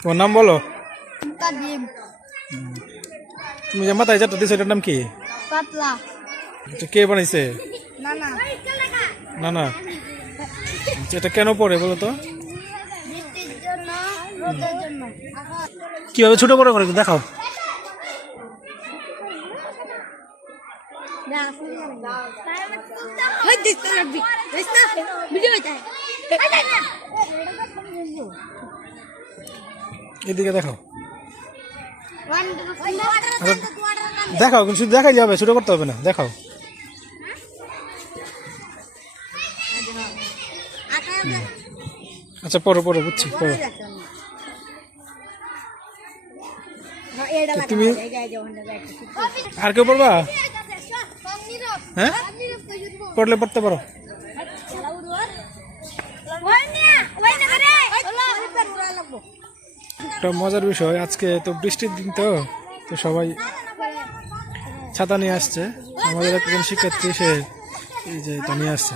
তোমার নাম বলো? তুমি যে মাথায় যেটা দিছো এটার নাম কি? পাতলা। এটা কে বানাইছে? না না না না এটা কেন পড়ে বলো তো? কীভাবে ছোট করে করে দেখাও। ভিডিও এদিকে দেখাও দেখাও কিন্তু শুধু দেখাই যাবে ছোট করতে হবে না দেখাও। আচ্ছা পড়ো পড়ো বুঝছি পড়ো। তুমি আর কেউ পড়বা? হ্যাঁ? পড়লে পড়তে পারো। একটা মজার বিষয়, আজকে তো বৃষ্টির দিন তো তো সবাই ছাতা নিয়ে আসছে। আমাদের একজন শিক্ষার্থী, সে এই যে নিয়ে আসছে।